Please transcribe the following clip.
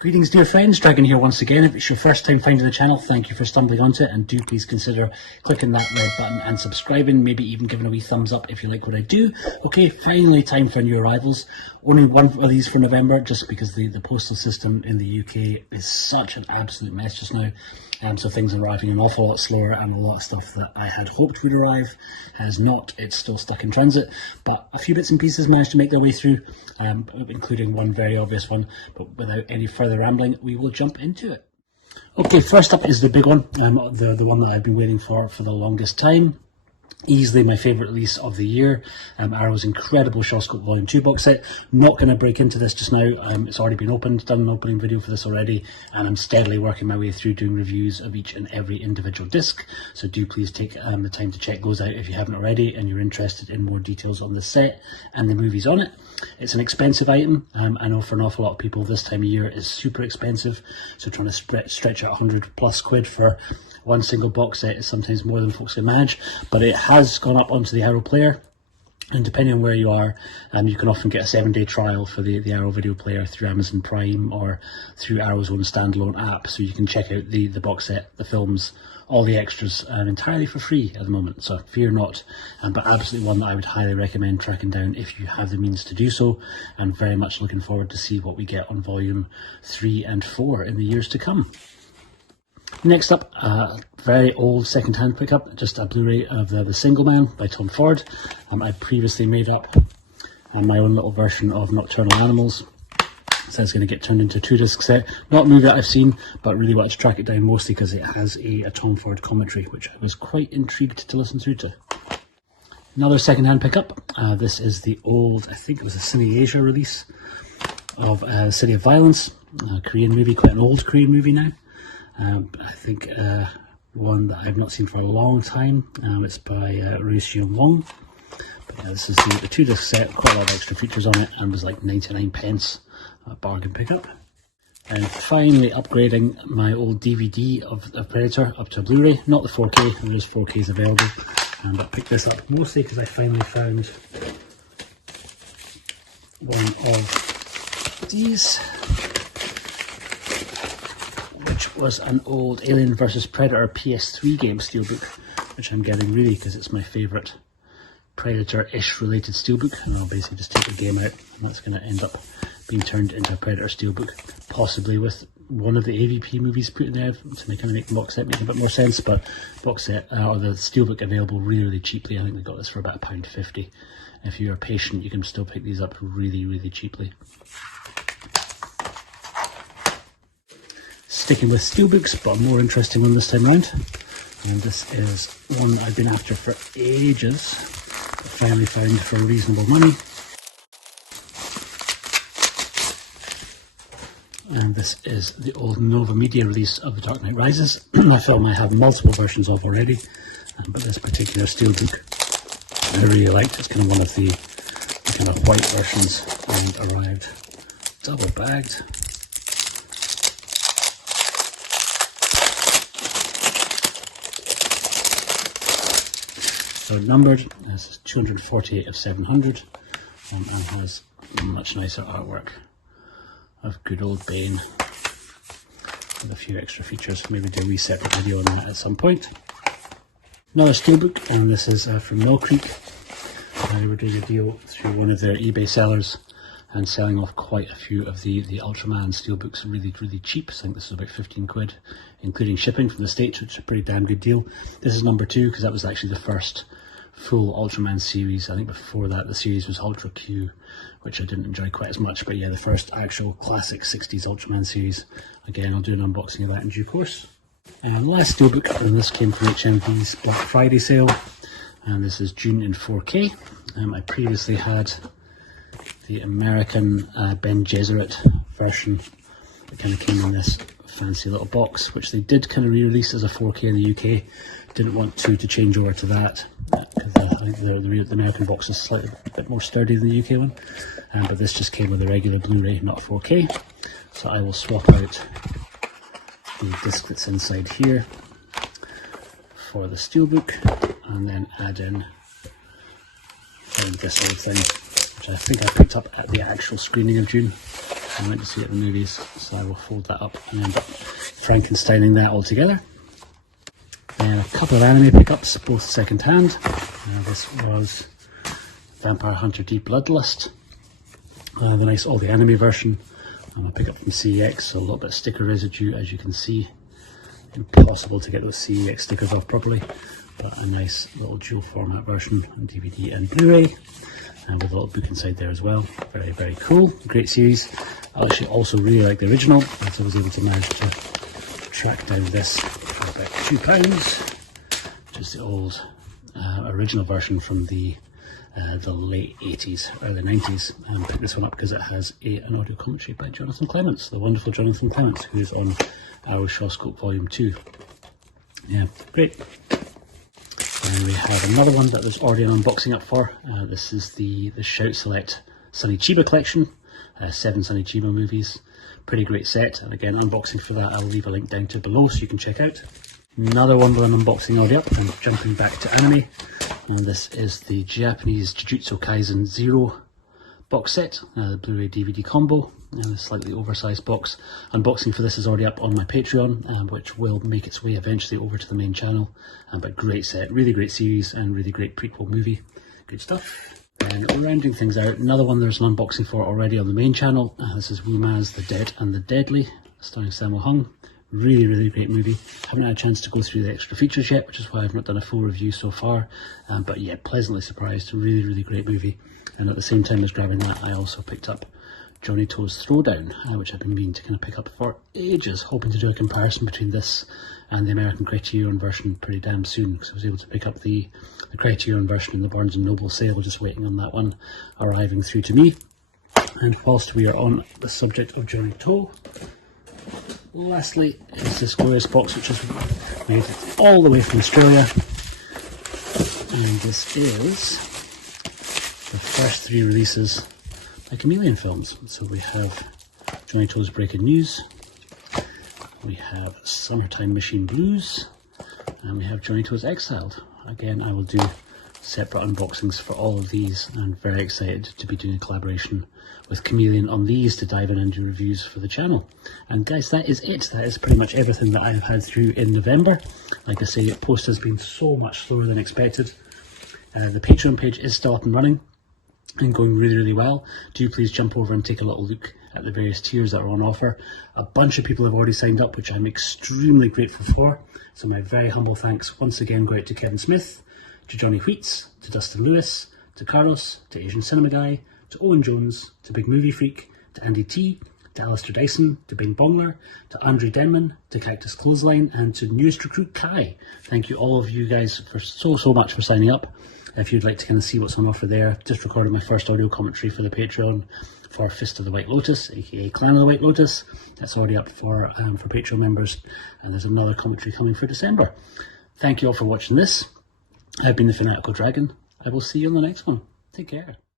Greetings dear friends, Dragon here once again. If it's your first time finding the channel, thank you for stumbling onto it, and do please consider clicking that red button and subscribing, maybe even giving a wee thumbs up if you like what I do. Okay, finally time for new arrivals. Only one of these for November, just because the postal system in the UK is such an absolute mess just now. So things are arriving an awful lot slower, and a lot of stuff that I had hoped would arrive has not. It's still stuck in transit, but a few bits and pieces managed to make their way through, including one very obvious one. But without any further rambling, we will jump into it. Okay, first up is the big one, the one that I've been waiting for the longest time. Easily my favourite release of the year, Arrow's incredible Shawscope Volume 2 box set. Not going to break into this just now, it's already been opened, done an opening video for this already, and I'm steadily working my way through doing reviews of each and every individual disc, so do please take the time to check those out if you haven't already and you're interested in more details on the set and the movies on it. It's an expensive item, I know for an awful lot of people this time of year is super expensive, so trying to stretch out 100 plus quid for one single box set is sometimes more than folks can manage, but it has gone up onto the Arrow player, and depending on where you are, you can often get a 7-day trial for the Arrow video player through Amazon Prime or through Arrow's own standalone app, so you can check out the box set, the films, all the extras entirely for free at the moment, so fear not, but absolutely one that I would highly recommend tracking down if you have the means to do so, and very much looking forward to see what we get on Volume 3 and 4 in the years to come. Next up, very old second-hand pickup, just a Blu-ray of the Single Man by Tom Ford. I previously made up my own little version of Nocturnal Animals, so it's going to get turned into a 2-disc set. Not a movie that I've seen, but really wanted to track it down mostly because it has a Tom Ford commentary, which I was quite intrigued to listen through to. Another second-hand pickup, this is the old, I think it was a Cine Asia release of City of Violence, a Korean movie, quite an old Korean movie now. I think one that I've not seen for a long time. It's by Rui Wong. But this is the 2-disc set, quite a lot of extra features on it, and was like 99 pence, a bargain pickup. And finally upgrading my old DVD of Predator up to a Blu-ray, not the 4K, there is 4Ks available, and I picked this up mostly because I finally found one of these, which was an old Alien vs Predator PS3 game steelbook, which I'm getting really because it's my favourite Predator-ish related steelbook, and I'll basically just take the game out, and that's going to end up being turned into a Predator steelbook, possibly with one of the AVP movies put in there to kind of make the box set make a bit more sense. But box set or the steelbook available really cheaply. I think we got this for about £1.50. If you're patient, you can still pick these up really cheaply. Sticking with steelbooks, but a more interesting one this time around, and this is one that I've been after for ages, but finally found for a reasonable money. And this is the old NovaMedia release of The Dark Knight Rises, a film I have multiple versions of already, but this particular steelbook I really liked. It's kind of one of the kind of white versions, and arrived double bagged. So numbered, this is 248 of 700, and has much nicer artwork of good old Bane, with a few extra features. Maybe do a wee separate video on that at some point. Another steelbook, and this is from Mill Creek. They were doing a deal through one of their eBay sellers and selling off quite a few of the Ultraman steelbooks really cheap. I think this is about 15 quid, including shipping from the States, which is a pretty damn good deal. This is number 2 because that was actually the first full Ultraman series. I think before that the series was Ultra Q, which I didn't enjoy quite as much, but yeah, the first actual classic 60s Ultraman series. Again, I'll do an unboxing of that in due course. And last steelbook, and this came from HMV's Black Friday sale, and this is June in 4K. I previously had the American Ben Gesserit version that kind of came in this fancy little box, which they did kind of re-release as a 4K in the UK. Didn't want to change over to that, because I think the American box is slightly a bit more sturdy than the UK one, but this just came with a regular Blu-ray, not 4K. So I will swap out the disc that's inside here for the steelbook, and then add in this old thing, which I think I picked up at the actual screening of June. I went to see it at the movies, so I will fold that up and end up Frankensteining that all together. A couple of anime pickups, both second hand. This was Vampire Hunter D Bloodlust, the nice all the anime version. And I pick up from CEX, so a little bit of sticker residue, as you can see. Impossible to get those CEX stickers off properly, but a nice little dual format version on DVD and Blu-ray, and with a little book inside there as well. Very, very cool. Great series. I actually also really like the original, as I was able to manage to track down this for about £2, which is the old original version from the late 80s, early 90s. And picked this one up because it has an audio commentary by Jonathan Clements, the wonderful Jonathan Clements, who's on our Shawscope Volume 2. Yeah, great. And we have another one that was already an unboxing up for. This is the Shout Select Sonny Chiba collection, 7 Sonny Chiba movies. Pretty great set, and again, unboxing for that I'll leave a link down to below so you can check out. Another one that I'm unboxing already up, and jumping back to anime. And this is the Japanese Jujutsu Kaisen Zero box set, the Blu-ray DVD combo, a slightly oversized box. Unboxing for this is already up on my Patreon, which will make its way eventually over to the main channel. But great set, really great series, and really great prequel movie. Good stuff. And rounding things out, another one there's an unboxing for already on the main channel. This is Wu-Ma's The Dead and the Deadly, starring Sammo Hung. Really, really great movie. Haven't had a chance to go through the extra features yet, which is why I've not done a full review so far. But yeah, pleasantly surprised. Really, really great movie. And at the same time as grabbing that, I also picked up Johnny Toe's Throwdown, which I've been meaning to kind of pick up for ages, hoping to do a comparison between this and the American Criterion version pretty damn soon, because I was able to pick up the Criterion version in the Barnes & Noble sale, just waiting on that one arriving through to me. And whilst we are on the subject of Johnny Toe, lastly is this glorious box, which is made all the way from Australia, and this is the first 3 releases by Chameleon Films. So we have Johnny Toe's Breaking News, we have Summertime Machine Blues, and we have Johnny Toe's Exiled. Again, I will do separate unboxings for all of these, and very excited to be doing a collaboration with Chameleon on these to dive in and do reviews for the channel. And guys, that is it. That is pretty much everything that I have had through in November. Like I say, post has been so much slower than expected. The Patreon page is still up and running and going really, really well. Do please jump over and take a little look at the various tiers that are on offer. A bunch of people have already signed up, which I'm extremely grateful for. So my very humble thanks once again go out to Kevin Smith, to Johnny Wheats, to Dustin Lewis, to Carlos, to Asian Cinema Guy, to Owen Jones, to Big Movie Freak, to Andy T, to Alistair Dyson, to Bing Bongler, to Andre Denman, to Cactus Clothesline, and to newest recruit Kai. Thank you all of you guys for so much for signing up. If you'd like to kind of see what's on offer there, just recorded my first audio commentary for the Patreon for Fist of the White Lotus, aka Clan of the White Lotus. That's already up for Patreon members, and there's another commentary coming for December. Thank you all for watching this. I've been the Fanatical Dragon. I will see you on the next one. Take care.